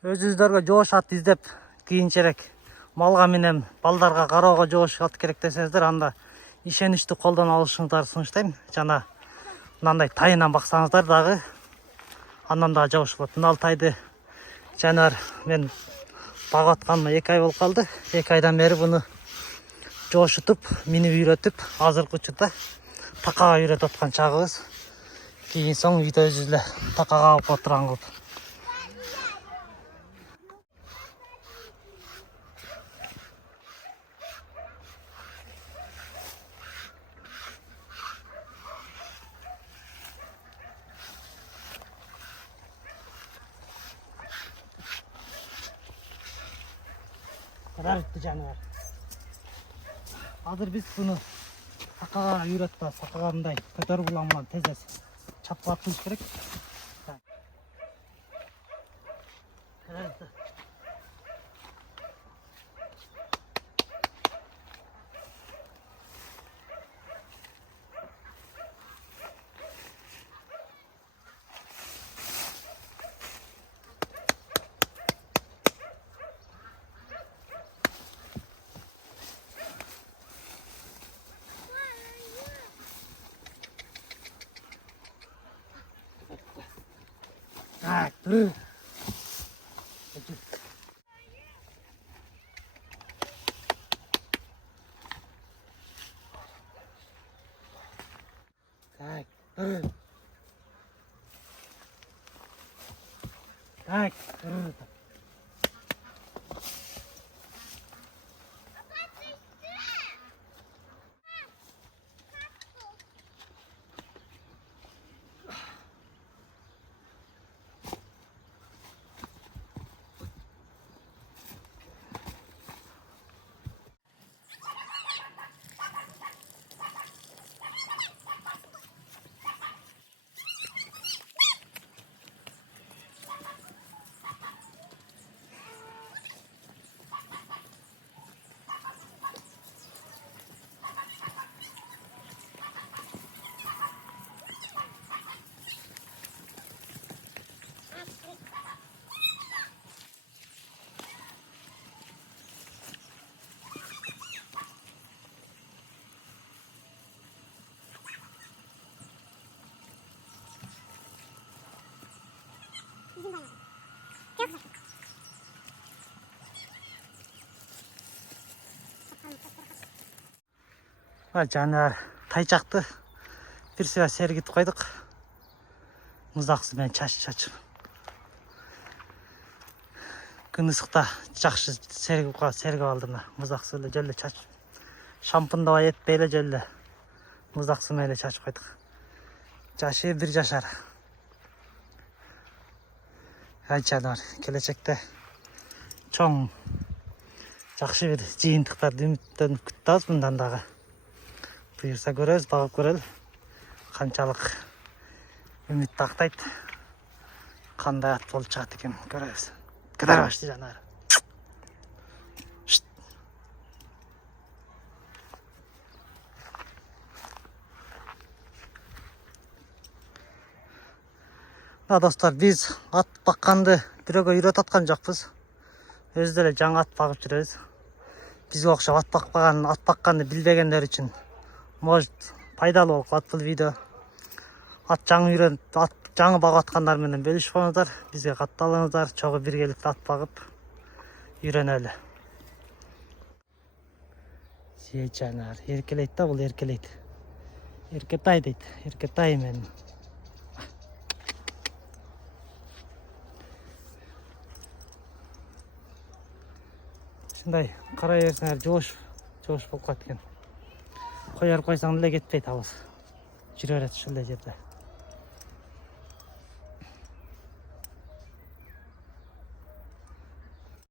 Өзүңүздөргө жоош ат издеп кийинчерээк малга менен балдарга кароого жоош ат керек десеңиздер, анда ишеничтүү колдон алышыңыздарды сунуштайм. Жана мындай тайынан баксаңыздар дагы андан дагы жабыш болот. Мына тайды жанар мен багып атканыма 2 ай болуп калды. 2 айдан бери буну жоошутуп, минип үйрөтүп, азыркы учурда такага үйрөтүп аткан чагыбыз. Кийин соң үйдө өзүбүз эле такага алып отурган кылып. Караптуу жаныбар. Азыр биз буну такага үйрөтүп атабыз. Такага мындай көтөрүп улам тез чапкылап атыш керек. Так, dur. Так, dur. Так, dur. Жанар тайчакты бир сыйга сергитип койдук. Муздак суу менен чачып. Күн ысыкта жакшы сергип алдым. Муздак суу эле жөлө чачып. Шампундабай этпей эле жөлө муздак суу менен чачып койдук. Жашы 1 жашар. Жанар келечекте чоң жакшы бир жыйынтыктарды үмүттөнүп күтөбүз мындан дагы. Буюрса көрөбүз, багып көрөлү. Канчалык үмүттү актайт. Кандай ат болуп чыгат экен көрөбүз. Кыдар башты жанар. Достор, биз ат бакканды бирөөгө үйрөтүп аткан жокпуз. Өзүбүз эле жаңы ат багып жүрөбүз. Бизге окшоп ат бакканды билбегендер үчүн может пайдалуу болуп калат бул видео. Ат жаңы багып аткандар менен бөлүшүп коңуздар, бизге катталыңыздар, чогуу биргеликте ат багып үйрөнөлү. Жанар эркелейт да, бул эркелейт. Эркетай дейт, эркетай мен. Ушундай карай берсеңер жоош болуп калат экен. Кояр койсоң эле кетпейт абыз. Жүрө берет ушул жерде.